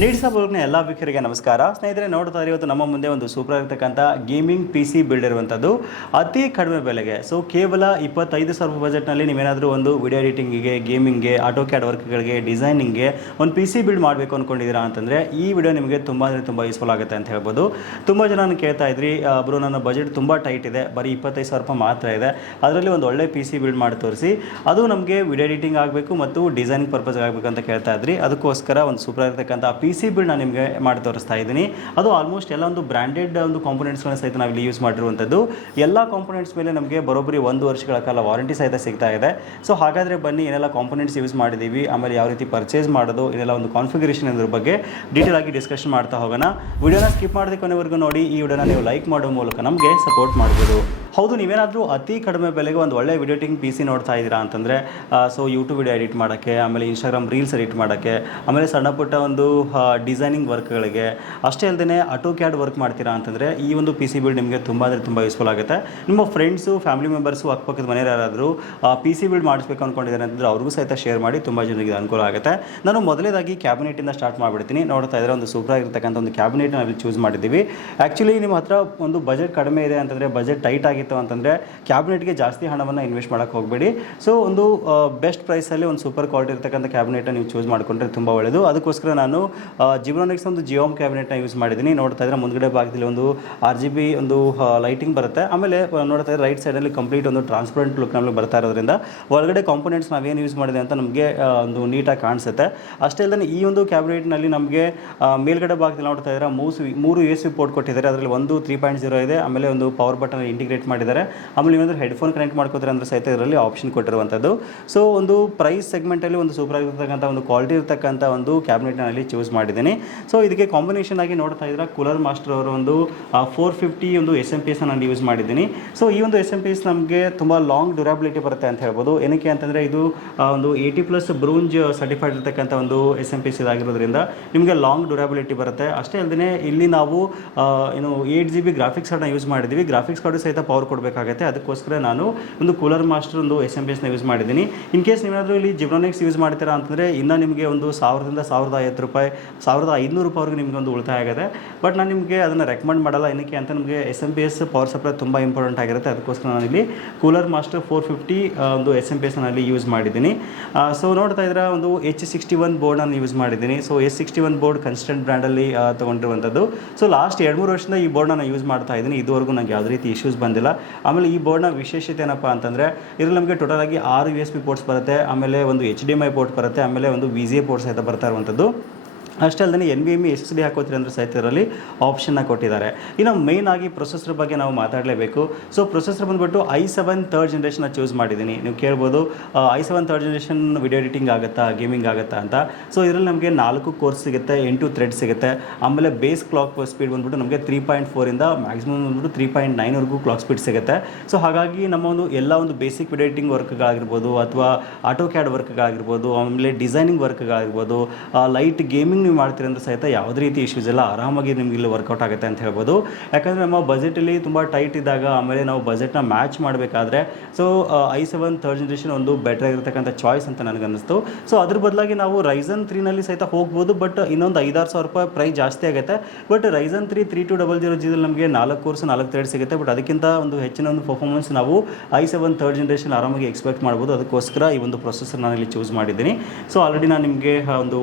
ನೀಡ್ಸ ಬೋರ್ಗ್ನ ಎಲ್ಲ ವೀಕ್ಷರಿಗೆ ನಮಸ್ಕಾರ. ಸ್ನೇಹಿತರೆ, ನೋಡ್ತಾ ಇವತ್ತು ನಮ್ಮ ಮುಂದೆ ಒಂದು ಸೂಪರ್ ಆಗಿರ್ತಕ್ಕಂಥ ಗೇಮಿಂಗ್ ಪಿ ಸಿ ಬಿಲ್ಡ್ ಇರುವಂಥದ್ದು ಅತಿ ಕಡಿಮೆ ಬೆಲೆಗೆ. ಸೊ ಕೇವಲ ಇಪ್ಪತ್ತೈದು ಸಾವಿರ ರೂಪಾಯಿ ಬಜೆಟ್ನಲ್ಲಿ ನೀವೇನಾದರೂ ಒಂದು ವಿಡಿಯೋ ಎಡಿಟಿಂಗಿಗೆ ಗೇಮಿಂಗ್ಗೆ ಆಟೋ ಕ್ಯಾಡ್ ವರ್ಕ್ಗಳಿಗೆ ಡಿಸೈನಿಂಗ್ಗೆ ಒಂದು ಪಿ ಸಿ ಬಿಲ್ಡ್ ಮಾಡಬೇಕು ಅಂದ್ಕೊಂಡಿದ್ದೀರಾ ಅಂತಂದರೆ, ಈ ವಿಡಿಯೋ ನಿಮಗೆ ತುಂಬ ಅಂದರೆ ತುಂಬ ಯೂಸ್ಫುಲ್ ಆಗುತ್ತೆ ಅಂತ ಹೇಳ್ಬೋದು. ತುಂಬ ಜನ ಕೇಳ್ತಾ ಇದ್ರಿ ಬ್ರೋ, ನನ್ನ ಬಜೆಟ್ ತುಂಬ ಟೈಟ್ ಇದೆ. ಬರೀ ಇಪ್ಪತ್ತೈದು ಸಾವಿರ ರೂಪಾಯಿ ಮಾತ್ರ ಇದೆ. ಅದರಲ್ಲಿ ಒಂದು ಒಳ್ಳೆ ಪಿ ಸಿ ಬಿಲ್ಡ್ ಮಾಡಿ ತೋರಿಸಿ. ಅದು ನಮಗೆ ವಿಡಿಯೋ ಎಡಿಟಿಂಗ್ ಆಗಬೇಕು ಮತ್ತು ಡಿಸೈನಿಂಗ್ ಪರ್ಪಸ್ ಆಗಬೇಕು ಅಂತ ಕೇಳ್ತಾ ಇದ್ರಿ. ಅದಕ್ಕೋಸ್ಕರ ಒಂದು ಸೂಪರ್ ಆಗಿರ್ತಕ್ಕಂಥ ಪಿ ಸಿ ಬಿಲ್ ನಾನು ನಿಮಗೆ ಮಾಡಿ ತೋರಿಸ್ತಾ ಇದ್ದೀನಿ. ಅದು ಆಲ್ಮೋಸ್ಟ್ ಎಲ್ಲ ಒಂದು ಬ್ರ್ಯಾಂಡೆಡ್ ಒಂದು ಕಾಂಪೊನೆಂಟ್ಸ್ಗಳನ್ನ ಸಹಿತ ನಾವು ಇಲ್ಲಿ ಯೂಸ್ ಮಾಡಿರುವಂಥದ್ದು ಎಲ್ಲ ಕಾಂಪೊನೆಂಟ್ಸ್ ಮೇಲೆ ನಮಗೆ ಬರೋಬ್ಬರಿ ಒಂದು ವರ್ಷಗಳ ಕಾಲ ವಾರಂಟಿ ಸಹಿತ ಸಿಗ್ತಾ ಇದೆ. ಸೊ ಹಾಗಾದರೆ ಬನ್ನಿ ಏನೆಲ್ಲ ಕಾಂಪೊನೆಂಟ್ಸ್ ಯೂಸ್ ಮಾಡಿದ್ದೀವಿ ಆಮೇಲೆ ಯಾವ ರೀತಿ ಪರ್ಚೇಸ್ ಮಾಡೋದು ಇದೆಲ್ಲ ಒಂದು ಕಾನ್ಫಿಗರೇಷನ್ ಇದ್ರ ಬಗ್ಗೆ ಡೀಟೇಲ್ ಆಗಿ ಡಿಸ್ಕಷನ್ ಮಾಡ್ತಾ ಹೋಗೋಣ. ವಿಡಿಯೋನ ಸ್ಕಿಪ್ ಮಾಡದೆ ಕೊನೆವರೆಗೂ ನೋಡಿ, ಈ ವಿಡಿಯೋನ ನೀವು ಲೈಕ್ ಮಾಡೋ ಮೂಲಕ ನಮಗೆ ಸಪೋರ್ಟ್ ಮಾಡ್ಬೋದು. ಹೌದು, ನೀವೇನಾದರೂ ಅತಿ ಕಡಿಮೆ ಬೆಲೆಗೆ ಒಂದು ಒಳ್ಳೆ ವಿಡಿಯೋಟಿಂಗ್ ಪಿ ಸಿ ನೋಡ್ತಾ ಇದ್ದೀರಾ ಅಂತಂದರೆ ಸೊ ಯೂಟ್ಯೂಬ್ ವಿಡಿಯೋ ಎಡಿಟ್ ಮಾಡೋಕ್ಕೆ, ಆಮೇಲೆ ಇನ್ಸ್ಟಾಗ್ರಾಮ್ ರೀಲ್ಸ್ ಎಡಿಟ್ ಮಾಡೋಕ್ಕೆ, ಆಮೇಲೆ ಸಣ್ಣ ಪುಟ್ಟ ಒಂದು ಡಿಸೈನಿಂಗ್ ವರ್ಕ್ಗಳಿಗೆ ಅಷ್ಟೇ ಅಲ್ಲದೆ ಆಟೋ ಕ್ಯಾಡ್ ವರ್ಕ್ ಮಾಡ್ತೀರಾ ಅಂತಂದರೆ, ಈ ಒಂದು ಪಿ ಸಿ ಬಿಲ್ಡ್ ನಿಮಗೆ ತುಂಬ ಅಂದರೆ ತುಂಬ ಯೂಸ್ಫುಲ್ ಆಗುತ್ತೆ. ನಿಮ್ಮ ಫ್ರೆಂಡ್ಸು ಫ್ಯಾಮಿಲಿ ಮೆಂಬರ್ಸು ಅಕ್ಕಪಕ್ಕದ ಮನೆಯವ್ರು ಯಾರಾದರೂ ಪಿ ಸಿ ಬಿಲ್ಡ್ ಮಾಡಿಸ್ಬೇಕು ಅಂದ್ಕೊಂಡಿದ್ದಾರೆ ಅಂತಂದರೆ ಅವ್ರಿಗೂ ಸಹಿತ ಶೇರ್ ಮಾಡಿ ತುಂಬ ಜನರಿಗೆ ಅನುಕೂಲ ಆಗುತ್ತೆ. ನಾನು ಮೊದಲೇದಾಗಿ ಕ್ಯಾಬಿನೆಟಿಂದ ಸ್ಟಾರ್ಟ್ ಮಾಡಿಬಿಡ್ತೀನಿ. ನೋಡ್ತಾ ಇದ್ದರೆ ಒಂದು ಸೂಪರ್ ಆಗಿರ್ತಕ್ಕಂಥ ಒಂದು ಕ್ಯಾಬಿನೆಟ್ ನಾವು ಚೂಸ್ ಮಾಡಿದ್ದೀವಿ. ಆ್ಯಕ್ಚುಲಿ ನಿಮ್ಮ ಹತ್ರ ಒಂದು ಬಜೆಟ್ ಕಡಿಮೆ ಇದೆ ಅಂತಂದರೆ ಬಜೆಟ್ ಟೈಟ್ ಆಗಿತ್ತು ಅಂತಂದರೆ ಕ್ಯಾಬಿನೆಟ್ಗೆ ಜಾಸ್ತಿ ಹಣವನ್ನು ಇನ್ವೆಸ್ಟ್ ಮಾಡೋಕ್ಕೆ ಹೋಗಬೇಡಿ. ಸೊ ಒಂದು ಬೆಸ್ಟ್ ಪ್ರೈಸಲ್ಲಿ ಒಂದು ಸೂಪರ್ ಕ್ವಾಲಿಟಿ ಇರ್ತಕ್ಕಂಥ ಕ್ಯಾಬಿನೆಟ್ನ ನೀವು ಚೂಸ್ ಮಾಡಿಕೊಂಡ್ರೆ ತುಂಬ ಒಳ್ಳೆಯದು ಅದಕ್ಕೋಸ್ಕರ ನಾನು ಜೀವನಿಕ್ಸ್ ಒಂದು ಜಿಯೋಮ್ ಕ್ಯಾಬಿನೆಟ್ನ ಯೂಸ್ ಮಾಡಿದ್ದೀನಿ. ನೋಡ್ತಾ ಇದ್ರೆ ಮುಂದ್ಗಡೆ ಭಾಗದಲ್ಲಿ ಒಂದು ಆರ್ ಜಿ ಬಿ ಒಂದು ಲೈಟಿಂಗ್ ಬರುತ್ತೆ. ಆಮೇಲೆ ನೋಡ್ತಾ ಇದ್ರೆ ರೈಟ್ ಸೈಡಲ್ಲಿ ಕಂಪ್ಲೀಟ್ ಒಂದು ಟ್ರಾನ್ಸ್ಪರೆಂಟ್ ಲುಕ್ ನಮಗೆ ಬರ್ತಾ ಇರೋದ್ರಿಂದ ಒಳಗಡೆ ಕಾಂಪೊನೆಂಟ್ಸ್ ನಾವೇನು ಯೂಸ್ ಮಾಡಿದೆ ಅಂತ ನಮಗೆ ಒಂದು ನೀಟಾಗಿ ಕಾಣಿಸುತ್ತೆ. ಅಷ್ಟೇ ಅಲ್ಲದೆ ಈ ಒಂದು ಕ್ಯಾಬಿನೆಟ್ನಲ್ಲಿ ನಮಗೆ ಮೇಲ್ಗಡೆ ಭಾಗದಲ್ಲಿ ನೋಡ್ತಾ ಇದ್ರೆ ಮೂಸು, ಮೂರು ಎ ಸಿ ಪೋರ್ಟ್ ಕೊಟ್ಟಿದ್ದಾರೆ. ಅದರಲ್ಲಿ ಒಂದು ತ್ರೀ ಪಾಯಿಂಟ್ ಜೀರೋ ಇದೆ. ಆಮೇಲೆ ಒಂದು ಪವರ್ ಬಟನ್ ಇಂಟಿಗ್ರೇಟ್ ಮಾಡಿದ್ದಾರೆ. ಆಮೇಲೆ ನೀವೇನಾದ್ರೂ ಹೆಡ್ಫೋನ್ ಕನೆಕ್ಟ್ ಮಾಡ್ಕೋತಾರೆ ಅಂದ್ರೆ ಸಹಿತ ಇದರಲ್ಲಿ ಆಪ್ಷನ್ ಕೊಟ್ಟಿರುವಂಥದ್ದು ಸೊ ಒಂದು ಪ್ರೈಸ್ ಸೆಗ್ಮೆಂಟಲ್ಲಿ ಒಂದು ಸೂಪರ್ ಆಗಿರ್ತಕ್ಕಂಥ ಒಂದು ಕ್ವಾಲಿಟಿ ಇರತಕ್ಕಂಥ ಒಂದು ಕ್ಯಾಬಿನೆಟ್ನಲ್ಲಿ ಚೂಸ್ ಮಾಡಿದ್ದೀನಿ. ಸೊ ಇದಕ್ಕೆ ಕಾಂಬಿನೇಷನ್ ಆಗಿ ನೋಡ್ತಾ ಇದ್ರೆ ಕೂಲರ್ ಮಾಸ್ಟರ್ ಅವರ ಒಂದು ಫೋರ್ ಫಿಫ್ಟಿ ಒಂದು ಎಸ್ ಎಂ ಪಿ ಎಸ್ ನಾನು ಯೂಸ್ ಮಾಡಿದ್ದೀನಿ. ಸೊ ಈ ಒಂದು ಎಸ್ ಎಂ ಪಿ ಎಸ್ ನಮಗೆ ತುಂಬ ಲಾಂಗ್ ಡ್ಯೂರಬಿಲಿಟಿ ಬರುತ್ತೆ ಅಂತ ಹೇಳ್ಬೋದು. ಏನಕ್ಕೆ ಅಂತಂದರೆ ಇದು ಒಂದು ಏಯ್ಟಿ ಪ್ಲಸ್ ಬ್ರೂಂಜ್ ಸರ್ಟಿಫೈಡ್ ಇರತಕ್ಕಂಥ ಒಂದು ಎಸ್ ಎಂ ಪಿ ಎಸ್ ಇದಾಗಿರೋದ್ರಿಂದ ನಿಮಗೆ ಲಾಂಗ್ ಡ್ಯೂರಬಿಲಿಟಿ ಬರುತ್ತೆ. ಅಷ್ಟೇ ಅಲ್ಲದೆ ಇಲ್ಲಿ ನಾವು ಏನು ಏಯ್ಟ್ ಜಿ ಬಿ ಗ್ರಾಫಿಕ್ಸ್ ಕಾರ್ಡ್ನ ಯೂಸ್ ಮಾಡಿದ್ದೀವಿ ಗ್ರಾಫಿಕ್ಸ್ ಕಾರ್ಡು ಸಹಿತ ಪವರ್ ಕೊಡಬೇಕಾಗುತ್ತೆ. ಅದಕ್ಕೋಸ್ಕರ ನಾನು ಒಂದು ಕೂಲರ್ ಮಾಸ್ಟರ್ ಒಂದು ಎಸ್ ಎಂ ಬಿ ಎಸ್ನ ಯೂಸ್ ಮಾಡಿದ್ದೀನಿ. ಇನ್ ಕೇಸ್ ನೀವೇನಾದರೂ ಇಲ್ಲಿ ಜಿಬ್ರೋನಿಕ್ಸ್ ಯೂಸ್ ಮಾಡ್ತೀರಾ ಅಂತಂದರೆ ಇನ್ನೂ ನಿಮಗೆ ಒಂದು ಸಾವಿರದಿಂದ ಸಾವಿರದ ಐವತ್ತು ರೂಪಾಯಿ, ಸಾವಿರದ ರೂಪಾಯಿ ರೂಪಾಯಿವರೆಗೆ ನಿಮಗೆ ಒಂದು ಉಳಿತಾಯ ಆಗಿದೆ ಬಟ್ ನಾನು ನಿಮಗೆ ಅದನ್ನು ರೆಕಮೆಂಡ್ ಮಾಡಲ್ಲ. ಏನಕ್ಕೆ ಅಂತ ನಿಮಗೆ S M B S power supply ತುಂಬ ಇಂಪಾರ್ಟೆಂಟ್ ಆಗಿರುತ್ತೆ. ಅದಕ್ಕೋಸ್ಕರ ನಾನು ಇಲ್ಲಿ ಕೂಲರ್ ಮಾಸ್ಟರ್ ಫೋರ್ ಫಿಫ್ಟಿ ಒಂದು ಎಸ್ ಎಂ ಬಿ ಎಸ್ ಅಲ್ಲಿ ಯೂಸ್ ಮಾಡಿದ್ದೀನಿ. ಸೊ ನೋಡ್ತಾ ಇದ್ರೆ ಒಂದು ಎಚ್ ಸಿಕ್ಸ್ಟಿ ಒನ್ ಬೋರ್ಡ್ ನಾನು ಯೂಸ್ ಮಾಡಿದ್ದೀನಿ. So S sixty one board constant ಬ್ರ್ಯಾಂಡಲ್ಲಿ ತೊಗೊಂಡಿರುವಂಥದ್ದು ಸೊ ಲಾಸ್ಟ್ ಎರಡು ಮೂರು ವರ್ಷದಿಂದ ಈ ಬೋರ್ಡ್ ನಾನು ಯೂಸ್ ಮಾಡ್ತಾ ಇದ್ದೀನಿ. ಇದುವರೆಗೂ ನನಗೆ ಯಾವುದೇ ರೀತಿ ಇಶ್ಯೂಸ್ ಬಂದಿಲ್ಲ. ಆಮೇಲೆ ಈ ಬೋರ್ಡ್ನ ವಿಶೇಷತೆ ಏನಪ್ಪ ಅಂತಂದರೆ, ಇದರಲ್ಲಿ ನಮಗೆ ಟೋಟಲ್ ಆಗಿ ಆರು ಯು ಪೋರ್ಟ್ಸ್ ಬರುತ್ತೆ, ಆಮೇಲೆ ಒಂದು ಎಚ್ ಪೋರ್ಟ್ ಬರುತ್ತೆ, ಆಮೇಲೆ ಒಂದು ವಿ ಜಿ ಎ ಪೋರ್ಟ್ ಸಹಿತ ಬರ್ತಾ ಇರುವಂಥದ್ದು. ಅಷ್ಟೇ ಅಲ್ಲದೆ N B M S S D ಹಾಕೋತೀರಿ ಅಂದರೆ ಸಹಿತ ಇದರಲ್ಲಿ ಆಪ್ಷನ್ನ ಕೊಟ್ಟಿದ್ದಾರೆ. ಇನ್ನು ಮೇನ್ ಆಗಿ ಪ್ರೊಸೆಸರ್ ಬಗ್ಗೆ ನಾವು ಮಾತಾಡಲೇಬೇಕು. ಸೊ ಪ್ರೊಸೆಸರ್ ಬಂದುಬಿಟ್ಟು ಐ ಸೆವೆನ್ ಥರ್ಡ್ ಜನ್ರೇಷನ್ನ ಚೂಸ್ ಮಾಡಿದ್ದೀನಿ. ನೀವು ಕೇಳ್ಬೋದು I seven third generation video editing ಆಗುತ್ತಾ ಗೇಮಿಂಗ್ ಆಗುತ್ತಾ ಅಂತ. ಸೊ ಇದರಲ್ಲಿ ನಮಗೆ ನಾಲ್ಕು ಕೋರ್ಸ್ ಸಿಗುತ್ತೆ, ಎಂಟು ಥ್ರೆಡ್ ಸಿಗುತ್ತೆ. ಆಮೇಲೆ ಬೇಸ್ ಕ್ಲಾಕ್ ಸ್ಪೀಡ್ ಬಂದ್ಬಿಟ್ಟು ನಮಗೆ ತ್ರೀ ಪಾಯಿಂಟ್ ಫೋರಿಂದ ಮ್ಯಾಕ್ಸಿಮಮ್ ಬಂದ್ಬಿಟ್ಟು ತ್ರೀ ಪಾಯಿಂಟ್ ನೈನ್ವರೆಗೂ ಕ್ಲಾಕ್ ಸ್ಪೀಡ್ ಸಿಗುತ್ತೆ. ಸೊ ಹಾಗಾಗಿ ನಮ್ಮ ಒಂದು ಎಲ್ಲ ಒಂದು ಬೇಸಿಕ್ ವಿಡಿಯೋ ಎಡಿಟಿಂಗ್ ವರ್ಕ್ಗಳಾಗಿರ್ಬೋದು ಅಥವಾ ಆಟೋ ಕ್ಯಾಡ್ ವರ್ಕ್ಗಳಾಗಿರ್ಬೋದು ಆಮೇಲೆ ಡಿಸೈನಿಂಗ್ ವರ್ಕ್ಗಳಾಗಿರ್ಬೋದು ಲೈಟ್ ಗೇಮಿಂಗ್ ನೀವು ಮಾಡ್ತೀರಿ ಅಂದರೆ ಸಹಿತ ಯಾವುದೇ ರೀತಿ ಇಶ್ಯೂಸ್ ಇಲ್ಲ. ಆರಾಮಾಗಿ ನಿಮ್ಗೆ ಇಲ್ಲಿ ವರ್ಕೌಟ್ ಆಗುತ್ತೆ ಅಂತ ಹೇಳ್ಬೋದು. ಯಾಕಂದರೆ ನಮ್ಮ ಬಜೆಟಲ್ಲಿ ತುಂಬ ಟೈಟ್ ಇದ್ದಾಗ ಆಮೇಲೆ ನಾವು ಬಜೆಟ್ನ ಮ್ಯಾಚ್ ಮಾಡಬೇಕಾದ್ರೆ so I seven third generation ಒಂದು ಬೆಟರ್ ಆಗಿರ್ತಕ್ಕಂಥ ಚಾಯ್ಸ್ ಅಂತ ನನಗೆ ಅನ್ನಿಸ್ತು ಸೊ ಅದ್ರ ಬದಲಾಗಿ ನಾವು ರೈಸನ್ ತ್ರೀನಲ್ಲಿ ಸಹಿತ ಹೋಗ್ಬೋದು ಬಟ್ ಇನ್ನೊಂದು ಐದಾರು ಸಾವಿರ ರೂಪಾಯಿ ಪ್ರೈಸ್ ಜಾಸ್ತಿ ಆಗುತ್ತೆ. But Ryzen three three two double zero ಜಿದಲ್ಲಿ ನಮಗೆ ನಾಲ್ಕು ಕೋರ್ಸ್ ನಾಲ್ಕು ಥ್ರೆಡ್ ಸಿಗುತ್ತೆ. ಬಟ್ ಅದಕ್ಕಿಂತ ಒಂದು ಹೆಚ್ಚಿನ ಒಂದು ಪರ್ಫಾರ್ಮೆನ್ಸ್ ನಾವು ಐ ಸೆವೆನ್ ಥರ್ಡ್ ಜನ್ರೇಷನ್ ಆರಾಮಾಗಿ ಎಕ್ಸ್ಪೆಕ್ಟ್ ಮಾಡ್ಬೋದು. ಅದಕ್ಕೋಸ್ಕರ ಈ ಒಂದು ಪ್ರೊಸೆಸರ್ ನಾನು ಇಲ್ಲಿ ಚೂಸ್ ಮಾಡಿದ್ದೀನಿ. ಸೊ ಆಲ್ರೆಡಿ ನಾನು ನಿಮಗೆ ಒಂದು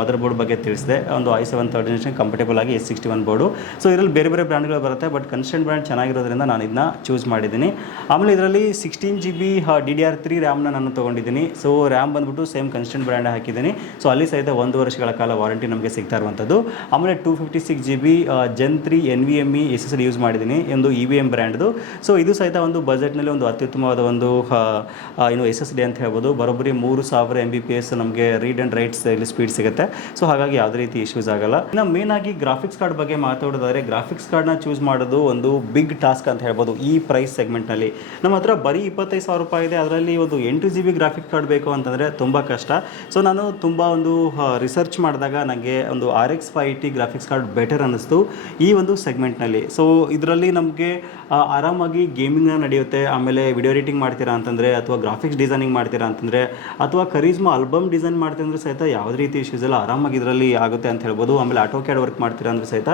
ಮದರ್ ಬೋರ್ಡ್ ಬಗ್ಗೆ ತಿಳಿಸಿದೆ. ಒಂದು I seven third generation comfortable ಆಗಿ S sixty one board so ಇದರಲ್ಲಿ ಬೇರೆ ಬೇರೆ ಬ್ರ್ಯಾಂಡ್ಗಳು ಬರುತ್ತೆ ಬಟ್ ಕನ್ಸ್ಟೆಂಟ್ ಬ್ರ್ಯಾಂಡ್ ಚೆನ್ನಾಗಿರೋದ್ರಿಂದ ನಾನು ಇದನ್ನ ಚೂಸ್ ಮಾಡಿದ್ದೀನಿ. ಆಮೇಲೆ ಇದರಲ್ಲಿ sixteen G B D D R three ರ್ಯಾಮ್ನ ನಾನು ತೊಗೊಂಡಿದ್ದೀನಿ. ಸೊ ರ್ಯಾಮ್ ಬಂದ್ಬಿಟ್ಟು ಸೇಮ್ ಕನ್ಸ್ಟೆಂಟ್ ಬ್ರ್ಯಾಂಡ್ ಹಾಕಿದ್ದೀನಿ. ಸೊ ಅಲ್ಲಿ ಸಹಿತ ಒಂದು ವರ್ಷಗಳ ಕಾಲ ವಾರಂಟಿ ನಮಗೆ ಸಿಗ್ತಾ ಇರುವಂಥದ್ದು. ಆಮೇಲೆ two fifty six G B gen three N V M E S S use ಮಾಡಿದ್ದೀನಿ, ಒಂದು ಇ ವಿ ಎಂ ಬ್ರ್ಯಾಂಡ್ದು ಸೊ ಇದು ಸಹಿತ ಒಂದು ಬಜೆಟ್ನಲ್ಲಿ ಒಂದು ಅತ್ಯುತ್ತಮವಾದ ಒಂದು ಏನು ಎಸ್ ಎಸ್ ಡಿ ಅಂತ ಹೇಳ್ಬೋದು. ಬರೋಬ್ಬರಿ ಮೂರು ಸಾವಿರ ಎಂ ಬಿ ಪಿ ಎಸ್ ನಮಗೆ ರೀಡ್ ಆ್ಯಂಡ್ ರೈಟ್ಸ್ ಇಲ್ಲಿ ಸ್ಪೀಡ್ ಸಿಗುತ್ತೆ. ಸೊ ಹಾಗಾಗಿ ಯಾವುದೇ ರೀತಿ ಇಶ್ಯೂಸ್ ಆಗಲ್ಲ. ಇನ್ನು ಮೇನ್ ಆಗಿ ಗ್ರಾಫಿಕ್ಸ್ ಕಾರ್ಡ್ ಬಗ್ಗೆ ಮಾತಾಡೋದಾದ್ರೆ ಗ್ರಾಫಿಕ್ಸ್ ಕಾರ್ಡ್ನ ಚೂಸ್ ಮಾಡೋದು ಒಂದು ಬಿಗ್ ಟಾಸ್ಕ್ ಅಂತ ಹೇಳ್ಬೋದು ಈ ಪ್ರೈಸ್ ಸೆಗ್ಮೆಂಟ್ನಲ್ಲಿ ನಮ್ಮ ಹತ್ರ ಬರೀ ಇಪ್ಪತ್ತೈದು ಸಾವಿರ ರೂಪಾಯಿ ಇದೆ, ಅದರಲ್ಲಿ ಒಂದು ಎಂಟು ಜಿ ಬಿ ಗ್ರಾಫಿಕ್ಸ್ ಕಾರ್ಡ್ ಬೇಕು ಅಂತಂದರೆ ತುಂಬ ಕಷ್ಟ. ಸೊ ನಾನು ತುಂಬ ಒಂದು ರಿಸರ್ಚ್ ಮಾಡಿದಾಗ ನನಗೆ ಒಂದು R X fifty graphics card better ಅನ್ನಿಸ್ತು ಈ ಒಂದು ಸೆಗ್ಮೆಂಟ್ನಲ್ಲಿ ಸೊ ಇದರಲ್ಲಿ ನಮಗೆ ಆರಾಮಾಗಿ ಗೇಮಿಂಗ್ನ ನಡೆಯುತ್ತೆ, ಆಮೇಲೆ ವಿಡಿಯೋ ಎಡಿಟಿಂಗ್ ಮಾಡ್ತೀರಾ ಅಂತಂದರೆ ಅಥವಾ ಗ್ರಾಫಿಕ್ಸ್ ಡಿಸೈನಿಂಗ್ ಮಾಡ್ತೀರಾ ಅಂತಂದರೆ ಅಥವಾ ಕರೀಸ್ಮಾ ಆಲ್ಬಮ್ ಡಿಸೈನ್ ಮಾಡ್ತೀನಿ ಅಂದ್ರೆ ಸಹಿತ ಯಾವುದೇ ರೀತಿ ಇಶ್ಯೂಸ್ ಎಲ್ಲ ಆರಾಮಾಗಿ ಇದರಲ್ಲಿ ಆಗುತ್ತೆ ಅಂತ ಹೇಳ್ಬೋದು. ಆಮೇಲೆ ಆಟೋ ಕ್ಯಾಡ್ ವರ್ಕ್ ಮಾಡ್ತೀರಾ ಅಂದರೆ ಸಹಿತ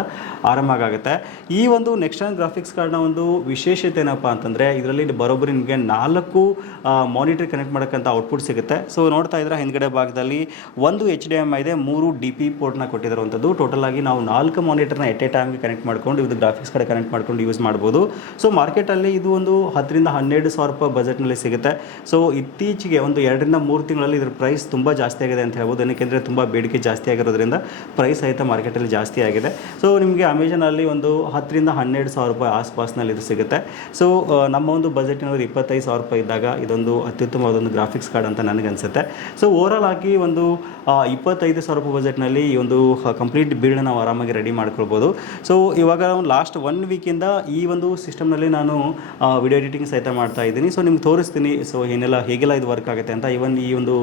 ಆರಾಮಾಗುತ್ತೆ ಆಗುತ್ತೆ. ಈ ಒಂದು ನೆಕ್ಸ್ಟ್ ಜನ್ ಗ್ರಾಫಿಕ್ಸ್ ಕಾರ್ಡ್ನ ಒಂದು ವಿಶೇಷತೆ ಏನಪ್ಪ ಅಂತಂದರೆ ಇದರಲ್ಲಿ ಬರೋಬ್ಬರಿ ನಿಮಗೆ ನಾಲ್ಕು ಮಾನಿಟರ್ ಕನೆಕ್ಟ್ ಮಾಡೋಕ್ಕಂಥ ಔಟ್ಪುಟ್ ಸಿಗುತ್ತೆ. ಸೊ ನೋಡ್ತಾ ಇದ್ರೆ ಹಿಂದ್ಗಡೆ ಭಾಗದಲ್ಲಿ ಒಂದು ಎಚ್ ಡಿ ಎಂ ಇದೆ ಮೂರು ಡಿ ಪಿ ಪೋರ್ಟ್ನ ಕೊಟ್ಟಿರುವಂಥದ್ದು. ಟೋಟಲ್ ಆಗಿ ನಾವು ನಾಲ್ಕು ಮಾನಿಟರ್ನ ಎಟ್ ಎ ಟೈಮ್ಗೆ ಕನೆಕ್ಟ್ ಮಾಡ್ಕೊಂಡು ಇದು ಗ್ರಾಫಿಕ್ಸ್ ಕಡೆ ಕನೆಕ್ಟ್ ಮಾಡ್ಕೊಂಡು ಯೂಸ್ ಮಾಡ್ಬೋದು. ಸೊ ಮಾರ್ಕೆಟಲ್ಲಿ ಇದು ಒಂದು ಹತ್ತರಿಂದ ಹನ್ನೆರಡು ಸಾವಿರ ರೂಪಾಯಿ ಬಜೆಟ್ನಲ್ಲಿ ಸಿಗುತ್ತೆ. ಸೊ ಇತ್ತೀಚೆಗೆ ಒಂದು ಎರಡರಿಂದ ಮೂರು ತಿಂಗಳಲ್ಲಿ ಇದ್ರ ಪ್ರೈಸ್ ತುಂಬ ಜಾಸ್ತಿ ಆಗಿದೆ ಅಂತ ಹೇಳ್ಬೋದು. ಏನಕ್ಕೆಂದರೆ ತುಂಬ ಬೇಡಿಕೆ ಜಾಸ್ತಿ ಆಗಿರೋದ್ರಿಂದ ಪ್ರೈಸ್ ಸಹಿತ ಮಾರ್ಕೆಟಲ್ಲಿ ಜಾಸ್ತಿ ಆಗಿದೆ. ಸೊ ನಿಮಗೆ ಅಮೆಝಾನಲ್ಲಿ ಒಂದು ಹತ್ತರಿಂದ ಹನ್ನೆರಡು ಸಾವಿರ ರೂಪಾಯಿ ಆಸ್ಪಾಸ್ನಲ್ಲಿ ಇದು ಸಿಗುತ್ತೆ. ಸೊ ನಮ್ಮ ಒಂದು ಬಜೆಟ್ನಲ್ಲಿ ಇಪ್ಪತ್ತೈದು ಸಾವಿರ ರೂಪಾಯಿ ಇದ್ದಾಗ ಇದೊಂದು ಅತ್ಯುತ್ತಮವಾದ ಒಂದು ಗ್ರಾಫಿಕ್ಸ್ ಕಾರ್ಡ್ ಅಂತ ನನಗನ್ಸುತ್ತೆ ಸೊ ಓವರಾಲ್ ಆಗಿ ಒಂದು ಇಪ್ಪತ್ತೈದು ಸಾವಿರ ರೂಪಾಯಿ ಬಜೆಟ್ನಲ್ಲಿ ಈ ಒಂದು ಕಂಪ್ಲೀಟ್ ಬಿಲ್ಡ್ ನಾವು ಆರಾಮಾಗಿ ರೆಡಿ ಮಾಡ್ಕೊಳ್ಬೋದು. ಸೊ ಇವಾಗ ಲಾಸ್ಟ್ ಒನ್ ವೀಕಿಂದ ಈ ಒಂದು ಸಿಸ್ಟಮ್ನಲ್ಲಿ ನಾನು ವಿಡಿಯೋ ಎಡಿಟಿಂಗ್ ಸಹಿತ ಮಾಡ್ತಾ ಇದ್ದೀನಿ. ಸೊ ನಿಮ್ಗೆ ತೋರಿಸ್ತೀನಿ. ಸೊ ಏನೆಲ್ಲ ಹೇಗೆಲ್ಲ ಇದು ವರ್ಕ್ ಆಗುತ್ತೆ ಅಂತ. ಈವನ್ ಈ ಒಂದು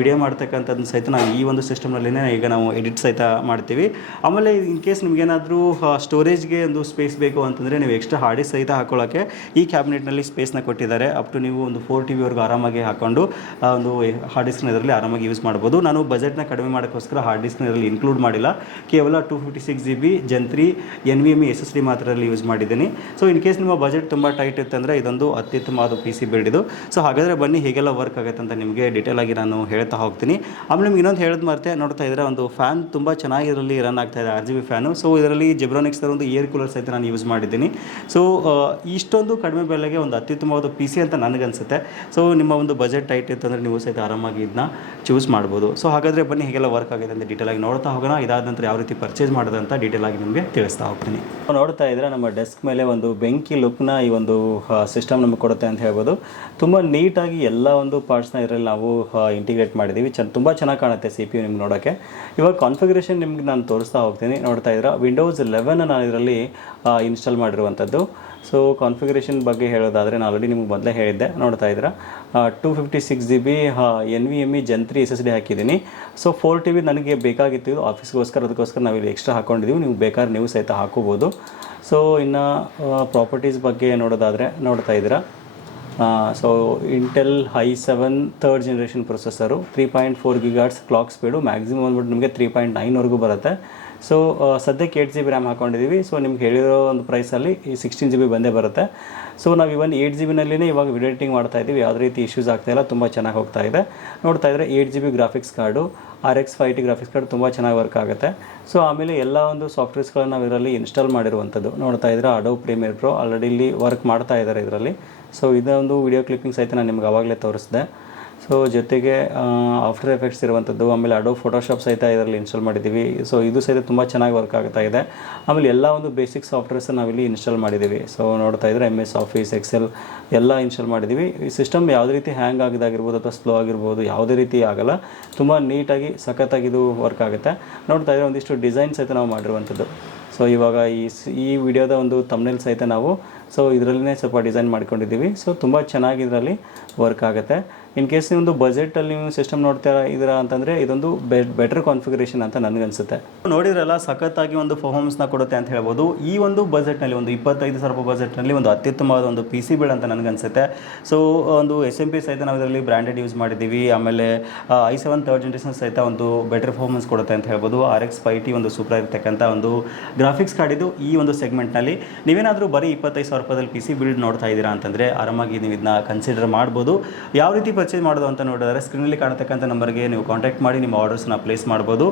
ವಿಡಿಯೋ ಮಾಡ್ತಕ್ಕಂಥದ್ದು ಸಹಿತ ನಾನು ಈ ಒಂದು ಸಿಸ್ಟಮ್ನಲ್ಲೇ ಈಗ ನಾವು ಎಡಿಟ್ ಸಹಿತ ಮಾಡ್ತೀವಿ. ಆಮೇಲೆ ಇನ್ ಕೇಸ್ ನಿಮಗೇನಾದರೂ ಸ್ಟೋರೇಜ್ಗೆ ಒಂದು ಸ್ಪೇಸ್ ಬೇಕು ಅಂತಂದರೆ ನೀವು ಎಕ್ಸ್ಟ್ರಾ ಹಾರ್ಡ್ ಡಿಸ್ಕ್ ಸಹಿತ ಹಾಕೊಳ್ಳೋಕ್ಕೆ ಈ ಕ್ಯಾಬಿನೆಟ್ನಲ್ಲಿ ಸ್ಪೇಸ್ನ ಕೊಟ್ಟಿದ್ದಾರೆ. ಅಪ್ ಟು ನೀವು ಒಂದು ಫೋರ್ ಟಿ ವಿವರೆಗೂ ಆರಾಮಾಗಿ ಹಾಕೊಂಡು ಒಂದು ಹಾರ್ಡ್ ಡಿಸ್ಕ್ನ ಇದರಲ್ಲಿ ಆರಾಮಾಗಿ ಯೂಸ್ ಮಾಡ್ಬೋದು. ನಾನು ಬಜೆಟ್ನ ಕಡಿಮೆ ಮಾಡೋಕ್ಕೋಸ್ಕರ ಹಾರ್ಡ್ ಡಿಸ್ಕ್ನ ಇದರಲ್ಲಿ ಇನ್ಕ್ಲೂಡ್ ಮಾಡಿಲ್ಲ. ಕೇವಲ two fifty six G B gen three N V M S S D ಮಾತ್ರ ಯೂಸ್ ಮಾಡಿದ್ದೀನಿ. ಸೊ ಇನ್ ಕೇಸ್ ನಿಮ್ಮ ಬಜೆಟ್ ತುಂಬ ಟೈಟ್ ಇತ್ತು ಅಂದರೆ ಇದೊಂದು ಅತ್ಯುತ್ತಮವಾದ ಪಿ ಸಿ ಇದು. ಸೊ ಹಾಗಾದರೆ ಬನ್ನಿ, ಹೇಗೆಲ್ಲ ವರ್ಕ್ ಆಗುತ್ತೆ ಅಂತ ನಿಮಗೆ ಡೀಟೇಲ್ ಆಗಿ ನಾನು ಹೇಳ್ತಾ ಹೋಗ್ತೀನಿ. ಆಮೇಲೆ ನಿಮ್ಗೆ ಇನ್ನೊಂದು ಹೇಳೋದು ಮರ್ತೆ, ನೋಡ್ತಾ ಇದ್ರೆ ಒಂದು ಫ್ಯಾನ್ ತುಂಬ ಚೆನ್ನಾಗಿ ಇದರಲ್ಲಿ ರನ್ ಆಗ್ತಾ ಇದೆ R G B fan so ಇದರಲ್ಲಿ ಜೆಬ್ರಾನಿಕ್ಸ್ ಒಂದು ಏರ್ ಕೂಲರ್ ಸಹಿತ ನಾನು ಯೂಸ್ ಮಾಡಿದ್ದೀನಿ. ಸೊ ಇಷ್ಟೊಂದು ಕಡಿಮೆ ಬೆಲೆಗೆ ಒಂದು ಅತ್ಯುತ್ತಮವಾದ ಪಿ ಸಿ ಅಂತ ನನಗನ್ಸುತ್ತೆ. ಸೊ ನಿಮ್ಮ ಒಂದು ಬಜೆಟ್ ಟೈಟ್ ಇತ್ತು ಅಂದರೆ ನೀವು ಸಹಿತ ಆರಾಮಾಗಿ ಇದನ್ನ ಚೂಸ್ ಮಾಡ್ಬೋದು. ಸೊ ಹಾಗಾದರೆ ಬನ್ನಿ, ಹೇಗೆಲ್ಲ ವರ್ಕ್ ಆಗಿದೆ ಅಂತ ಡೀಟೇಲ್ ಆಗಿ ನೋಡ್ತಾ ಹೋಗೋಣ. ಇದಾದ ನಂತರ ಯಾವ ರೀತಿ ಪರ್ಚೇಸ್ ಮಾಡೋದಂತ ಅಂತ ಡೀಟೇಲ್ ಆಗಿ ನಿಮಗೆ ತಿಳಿಸ್ತಾ ಹೋಗ್ತೀನಿ. ನೋಡ್ತಾ ಇದ್ರೆ ನಮ್ಮ ಡೆಸ್ಕ್ ಮೇಲೆ ಒಂದು ಬೆಂಕಿ ಲುಕ್ನ ಈ ಒಂದು ಸಿಸ್ಟಮ್ ನಮಗೆ ಕೊಡುತ್ತೆ ಅಂತ ಹೇಳ್ಬೋದು. ತುಂಬ ನೀಟಾಗಿ ಎಲ್ಲ ಒಂದು ಪಾರ್ಟ್ಸ್ನ ಇದರಲ್ಲಿ ನಾವು ಇಂಟಿಗ್ರೇಟ್ ಮಾಡಿದ್ದೀವಿ. ಚೆನ್ನ ತುಂಬ ಚೆನ್ನಾಗಿ ಕಾಣುತ್ತೆ ಸಿ ಪಿ ಯು ನಿಮ್ಗೆ ನೋಡೋಕ್ಕೆ ಇವಾಗ ಕಾನ್ಫಿಗರೇಷನ್ ನಿಮ್ಗೆ ನಾನು ತೋರಿಸ್ತಾ ಹೋಗ್ತೀನಿ. ನೋಡ್ತಾ ಇದ್ರ? ವಿಂಡೋಸ್ ಲೆವೆನ್ ನಾನು ಇದರಲ್ಲಿ ಇನ್ಸ್ಟಾಲ್ ಮಾಡಿರುವಂಥದ್ದು. ಸೊ ಕಾನ್ಫಿಗರೇಷನ್ ಬಗ್ಗೆ ಹೇಳೋದಾದರೆ ನಾನು ಆಲ್ರೆಡಿ ನಿಮ್ಗೆ ಮೊದಲೇ ಹೇಳಿದ್ದೆ. ನೋಡ್ತಾ ಇದ್ದೀರಾ two fifty six G B N V M E gen three S S D ಹಾಕಿದ್ದೀನಿ. ಸೊ ಫೋರ್ ಟಿ ಬಿ ನನಗೆ ಬೇಕಾಗಿತ್ತು. ಇದು ಆಫೀಸ್ಗೋಸ್ಕರ ಅದಕ್ಕೋಸ್ಕರ ನಾವು ಇಲ್ಲಿ ಎಕ್ಸ್ಟ್ರಾ ಹಾಕ್ಕೊಂಡಿದ್ದೀವಿ ನೀವು ಬೇಕಾದ್ರೆ ನೀವು ಸಹಿತ ಹಾಕೋಬೋದು. ಸೊ ಇನ್ನು ಪ್ರಾಪರ್ಟೀಸ್ ಬಗ್ಗೆ ನೋಡೋದಾದರೆ, ನೋಡ್ತಾ ಇದ್ದೀರಾ so Intel I seven third generation processor three point four gigahertz clock speed maximum ಅಂದ್ಬಿಟ್ಟು ನಿಮಗೆ ತ್ರೀ ಪಾಯಿಂಟ್ ನೈನ್ವರೆಗೂ ಬರುತ್ತೆ. ಸೊ ಸದ್ಯಕ್ಕೆ ಏಟ್ ಜಿ ಬಿ ರ್ಯಾಮ್ ಹಾಕೊಂಡಿದ್ದೀವಿ ಸೊ ನಿಮ್ಗೆ ಹೇಳಿರೋ ಒಂದು ಪ್ರೈಸಲ್ಲಿ ಈ ಸಿಕ್ಸ್ಟೀನ್ ಜಿ ಬಿ ಬಂದೇ ಬರುತ್ತೆ. ಸೊ ನಾವು ಇವನ್ ಏಯ್ಟ್ ಜಿ ಬಿನಲ್ಲಿನೇ ಇವಾಗ ವಿಡಿಯೋ ಎಡಿಟಿಂಗ್ ಮಾಡ್ತಾ ಇದ್ದೀವಿ ಯಾವುದೇ ರೀತಿ ಇಶ್ಯೂಸ್ ಇಲ್ಲ, ತುಂಬ ಚೆನ್ನಾಗಿ ಹೋಗ್ತಾ ಇದೆ. ನೋಡ್ತಾ ಇದ್ರೆ eight G B graphics card R X fifty graphics card ತುಂಬ ಚೆನ್ನಾಗಿ ವರ್ಕ್ ಆಗುತ್ತೆ. ಸೊ ಆಮೇಲೆ ಎಲ್ಲ ಒಂದು ಸಾಫ್ಟ್ವೇರ್ಸ್ಗಳನ್ನ ನಾವು ಇದರಲ್ಲಿ ಇನ್ಸ್ಟಾಲ್ ಮಾಡಿರುವಂಥದ್ದು. ನೋಡ್ತಾ ಇದ್ರೆ ಅಡೋ ಪ್ರೀಮಿಯರ್ ಪ್ರೊ ಆಲ್ರೆಡಿ ಇಲ್ಲಿ ವರ್ಕ್ ಮಾಡ್ತಾ ಇದ್ದಾರೆ ಇದರಲ್ಲಿ. ಸೊ ಇದೊಂದು ವಿಡಿಯೋ ಕ್ಲಿಪ್ಪಿಂಗ್ ಸಹಿತ ನಾನು ನಿಮ್ಗೆ ಅವಾಗಲೇ ತೋರಿಸಿದೆ. ಸೊ ಜೊತೆಗೆ ಆಫ್ಟರ್ ಎಫೆಕ್ಟ್ಸ್ ಇರುವಂಥದ್ದು, ಆಮೇಲೆ ಅಡೋ ಫೋಟೋಶಾಪ್ ಸಹಿತ ಇದರಲ್ಲಿ ಇನ್ಸ್ಟಾಲ್ ಮಾಡಿದ್ದೀವಿ. ಸೊ ಇದು ಸಹಿತ ತುಂಬ ಚೆನ್ನಾಗಿ ವರ್ಕ್ ಆಗ್ತಾ ಇದೆ. ಆಮೇಲೆ ಎಲ್ಲ ಒಂದು ಬೇಸಿಕ್ ಸಾಫ್ಟ್ವೇರ್ಸ್ ನಾವಿಲ್ಲಿ ಇನ್ಸ್ಟಾಲ್ ಮಾಡಿದ್ದೀವಿ. ಸೊ ನೋಡ್ತಾ ಇದ್ರೆ ಎಂ ಎಸ್ ಆಫೀಸ್ ಎಕ್ಸೆಲ್ ಎಲ್ಲ ಇನ್ಸ್ಟಾಲ್ ಮಾಡಿದ್ದೀವಿ. ಈ ಸಿಸ್ಟಮ್ ಯಾವುದೇ ರೀತಿ ಹ್ಯಾಂಗ್ ಆಗಿದಾಗಿರ್ಬೋದು ಅಥವಾ ಸ್ಲೋ ಆಗಿರ್ಬೋದು, ಯಾವುದೇ ರೀತಿ ಆಗಲ್ಲ. ತುಂಬ ನೀಟಾಗಿ ಸಖತ್ತಾಗಿ ಇದು ವರ್ಕ್ ಆಗುತ್ತೆ. ನೋಡ್ತಾ ಇದ್ರೆ ಒಂದಿಷ್ಟು ಡಿಸೈನ್ ಸಹಿತ ನಾವು ಮಾಡಿರುವಂಥದ್ದು. ಸೊ ಇವಾಗ ಈ ಈ ವಿಡಿಯೋದ ಒಂದು ತಮ್ನೆಲ್ ಸಹಿತ ನಾವು ಸೊ ಇದರಲ್ಲೇ ಸ್ವಲ್ಪ ಡಿಸೈನ್ ಮಾಡ್ಕೊಂಡಿದ್ದೀವಿ. ಸೊ ತುಂಬ ಚೆನ್ನಾಗಿ ಇದರಲ್ಲಿ ವರ್ಕ್ ಆಗುತ್ತೆ. ಇನ್ ಕೇಸ್ ನೀವೊಂದು ಬಜೆಟಲ್ಲಿ ನೀವು ಸಿಸ್ಟಮ್ ನೋಡ್ತಾ ಇದ್ದೀರಾ ಅಂತಂದರೆ ಇದೊಂದು ಬೆಟರ್ ಕಾನ್ಫಿಗರೇಷನ್ ಅಂತ ನನಗನ್ಸುತ್ತೆ. ನೋಡಿದ್ರಲ್ಲ, ಸಖತ್ತಾಗಿ ಒಂದು ಪರ್ಫಾರ್ಮೆನ್ಸ್ನ ಕೊಡುತ್ತೆ ಅಂತ ಹೇಳ್ಬೋದು. ಈ ಒಂದು ಬಜೆಟ್ನಲ್ಲಿ ಒಂದು ಇಪ್ಪತ್ತೈದು ಸಾವಿರ ರೂಪಾಯಿ ಬಜೆಟ್ನಲ್ಲಿ ಒಂದು ಅತ್ಯುತ್ತಮವಾದ ಒಂದು ಪಿ ಸಿ ಬಿಲ್ ಅಂತ ನನಗನ್ಸುತ್ತೆ. ಸೊ ಒಂದು ಎಸ್ ಎಂ ಪಿ ಸಹಿತ ನಾವು ಇದರಲ್ಲಿ ಬ್ರ್ಯಾಂಡೆಡ್ ಯೂಸ್ ಮಾಡಿದ್ದೀವಿ. ಆಮೇಲೆ ಐ ಸೆವೆನ್ ಥರ್ಡ್ ಜನ್ರೇಷನ್ ಸಹಿತ ಒಂದು ಬೆಟರ್ ಪರ್ಫಾರ್ಮೆನ್ಸ್ ಕೊಡುತ್ತೆ ಅಂತ ಹೇಳ್ಬೋದು. ಆರ್ ಎಕ್ಸ್ ಫೈ ಟಿ ಒಂದು ಸೂಪರ್ ಆಗಿರ್ತಕ್ಕಂಥ ಒಂದು ಗ್ರಾಫಿಕ್ಸ್ ಕಾರ್ಡ್ ಇದು ಈ ಒಂದು ಸೆಗ್ಮೆಂಟ್ನಲ್ಲಿ ನೀವೇನಾದರೂ ಬರೀ ಇಪ್ಪತ್ತೈದು ಸಾವಿರ ರೂಪಾಯಿದಲ್ಲಿ ಪಿ ಸಿ ಬಿಲ್ಡ್ ನೋಡ್ತಾ ಇದ್ದೀರಾ ಅಂತಂದರೆ ಆರಾಮಾಗಿ ನೀವು ಇದನ್ನ ಕನ್ಸಿಡರ್ ಮಾಡ್ಬೋದು. ಯಾವ ರೀತಿ ಪರ್ಚೇಸ್ ಮಾಡೋದು ಅಂತ ನೋಡಿದ್ರೆ ಸ್ಕ್ರೀನಲ್ಲಿ ಕಾಣತಕ್ಕಂಥ ನಂಬರ್ಗೆ ನೀವು ಕಾಂಟ್ಯಾಕ್ಟ್ ಮಾಡಿ, ನಿಮ್ಮ ಆರ್ಡರ್ಸ್ನ ಪ್ಲೇಸ್ ಮಾಡ್ಬೋದು.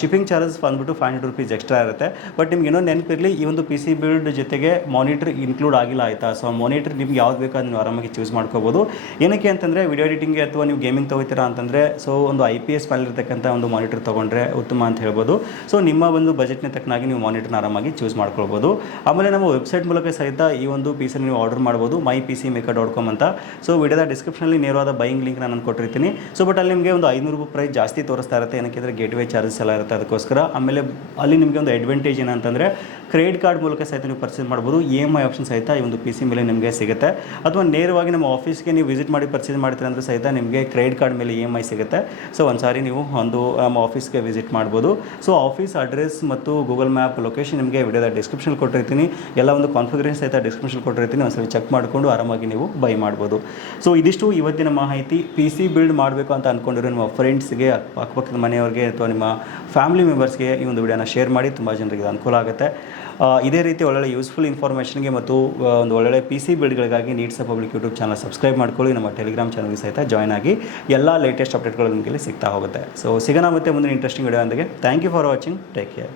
ಶಿಪ್ಪಿಂಗ್ ಚಾರ್ಜಸ್ ಬಂದ್ಬಿಟ್ಟು ಫೈವ್ ಹಂಡ್ರೆಡ್ ರುಪೀಸ್ ಎಕ್ಸ್ಟ್ರಾ ಇರುತ್ತೆ. ಬಟ್ ನಿಮ್ಗೆ ಇನ್ನೊಂದು ನೆನಪಿರಲಿ, ಈ ಒಂದು ಪಿ ಸಿ ಬಿಲ್ಡ್ ಜೊತೆಗೆ ಮಾನಿಟರ್ ಇನ್ಕ್ಲೂಡ್ ಆಗಿಲ್ಲ ಆಯಿತಾ? ಸೊ ಮಾನಿಟರ್ ನಿಮ್ಗೆ ಯಾವ್ದು ಬೇಕಾದ ನೀವು ಆರಾಮಾಗಿ ಚೂಸ್ ಮಾಡ್ಕೋಬೋದು. ಏನಕ್ಕೆ ಅಂತಂದರೆ ವಿಡಿಯೋ ಎಡಿಟಿಂಗ್ಗೆ ಅಥವಾ ನೀವು ಗೇಮಿಂಗ್ ತೊಗೋತೀರಾ ಅಂತಂದರೆ ಸೊ ಒಂದು ಐ ಪಿ ಎಸ್ ಪ್ಯಾನಲ್ ಇರತಕ್ಕಂಥ ಒಂದು ಮಾನಿಟರ್ ತೊಗೊಂಡ್ರೆ ಉತ್ತಮ ಅಂತ ಹೇಳ್ಬೋದು. ಸೊ ನಿಮ್ಮ ಒಂದು ಬಜೆಟ್ನ ತಕ್ಕನಾಗಿ ನೀವು ಮಾನಿಟರ್ನ ಆರಾಮಾಗಿ ಚೂಸ್ ಮಾಡ್ಕೊಳ್ಬೋದು. ಆಮೇಲೆ ನಮ್ಮ ವೆಬ್ಸೈಟ್ ಮೂಲಕ ಸಹಿತ ಈ ಒಂದು ಪೀಸನ್ನು ನೀವು ಆರ್ಡರ್ ಮಾಡ್ಬೋದು my P C maker dot com ಅಂತ. ಸೊ ವಿಡಿಯೋದ ಡಿಸ್ಕ್ರಿಪ್ಷನಲ್ಲಿ ನೇರವಾದ ಬೈಯಿಂಗ್ ಲಿಂಕ್ ನಾನು ಕೊಟ್ಟಿರ್ತೀನಿ. ಸೊ ಬಟ್ ಅಲ್ಲಿ ನಿಮಗೆ ಒಂದು ಐನೂರು ರೂಪಾಯಿ ಪ್ರೈಸ್ ಜಾಸ್ತಿ ತೋರಿಸ್ತಾ ಇರುತ್ತೆ. ಏನಕ್ಕೆ ಗೇಟ್ ವೇ ಚಾರ್ಜಸ್ ಎಲ್ಲ ಇರುತ್ತೆ ಅದಕ್ಕೋಸ್ಕರ. ಆಮೇಲೆ ಅಲ್ಲಿ ನಿಮಗೆ ಒಂದು ಅಡ್ವಾಂಟೇಜ್ ಏನಂತಂದರೆ ಕ್ರೆಡಿಟ್ ಕಾರ್ಡ್ ಮೂಲಕ ಸಹಿತ ನೀವು ಪರ್ಚೇಸ್ ಮಾಡ್ಬೋದು. ಇ ಎಂ ಐ ಆಪ್ಷನ್ ಸಹಿತ ಈ ಒಂದು ಪಿ ಸಿ ಮೇಲೆ ನಿಮಗೆ ಸಿಗುತ್ತೆ. ಅಥವಾ ನೇರವಾಗಿ ನಮ್ಮ ಆಫೀಸ್ಗೆ ನೀವು ವಿಸಿಟ್ ಮಾಡಿ ಪರ್ಚೇಸ್ ಮಾಡ್ತೀರ ಅಂದರೆ ಸಹಿತ ನಿಮಗೆ ಕ್ರೆಡಿಟ್ ಕಾರ್ಡ್ ಮೇಲೆ ಇ ಎಂ ಐ ಸಿಗುತ್ತೆ. ಸೊ ಒಂದು ಸಾರಿ ನೀವು ಒಂದು ನಮ್ಮ ಆಫೀಸ್ಗೆ ವಿಸಿಟ್ ಮಾಡ್ಬೋದು. ಸೊ ಆಫೀಸ್ ಅಡ್ರೆಸ್ ಮತ್ತು ಗೂಗಲ್ ಮ್ಯಾಪ್ ಲೊಕೇಶನ್ ನಿಮಗೆ ವಿಡಿಯೋದ ಡಿಸ್ಕ್ರಿಪ್ಷನ್ ಕೊಟ್ಟಿರ್ತೀನಿ. ಎಲ್ಲ ಒಂದು ಕಾನ್ಫಿಗರೇಷನ್ ಸಹಿತ ಡಿಸ್ಕ್ರಿಪ್ಷನ್ ಕೊಟ್ಟಿರ್ತೀನಿ. ಒಂದ್ಸಲ ಚೆಕ್ ಮಾಡಿಕೊಂಡು ಆರಾಮಾಗಿ ನೀವು ಬೈ ಮಾಡ್ಬೋದು. ಸೊ ಇದಿಷ್ಟು ಇವತ್ತಿನ ಮಾಹಿತಿ. ಪಿ ಸಿ ಬಿಲ್ಡ್ ಮಾಡಬೇಕು ಅಂತ ಅಂದ್ಕೊಂಡಿರೋ ನಿಮ್ಮ ಫ್ರೆಂಡ್ಸ್ಗೆ ಅಕ್ಕಪಕ್ಕದ ಮನೆಯವ್ರಿಗೆ ಅಥವಾ ನಿಮ್ಮ ಫ್ಯಾಮಿಲಿ ಮೆಂಬರ್ಸ್ಗೆ ಈ ಒಂದು ವಿಡಿಯೋನ ಶೇರ್ ಮಾಡಿ. ತುಂಬ ಜನರಿಗೆ ಅನುಕೂಲ ಆಗುತ್ತೆ. ಇದೇ ರೀತಿ ಒಳ್ಳೊಳ್ಳೆ ಯೂಸ್ಫುಲ್ ಇನ್ಫಾರ್ಮೇಷನ್ಗೆ ಮತ್ತು ಒಂದು ಒಳ್ಳೊಳ್ಳೆ ಪಿ ಸಿ ಬಿಲ್ಡ್ಗಳಿಗಾಗಿ ನೀಟ್ಸ್ ಪಬ್ಲಿಕ್ ಯೂಟ್ಯೂಬ್ ಚಾನಲ್ ಸಬ್ಸ್ಕ್ರೈಬ್ ಮಾಡ್ಕೊಳ್ಳಿ. ನಮ್ಮ ಟೆಲಿಗ್ರಾಮ್ ಚಾನಲ್ಗೆ ಸಹಿತ ಜಾಯ್ನ್ ಆಗಿ ಎಲ್ಲ ಲೇಟೆಸ್ಟ್ ಅಪ್ಡೇಟ್ಗಳು ನಿಮಗೆ ಸಿಗ್ತಾ ಹೋಗುತ್ತೆ. ಸೊ ಸಿಗೋಣ ಮತ್ತೆ ಮುಂದಿನ interesting video ಅಂದಿಗೆ thank you for watching take care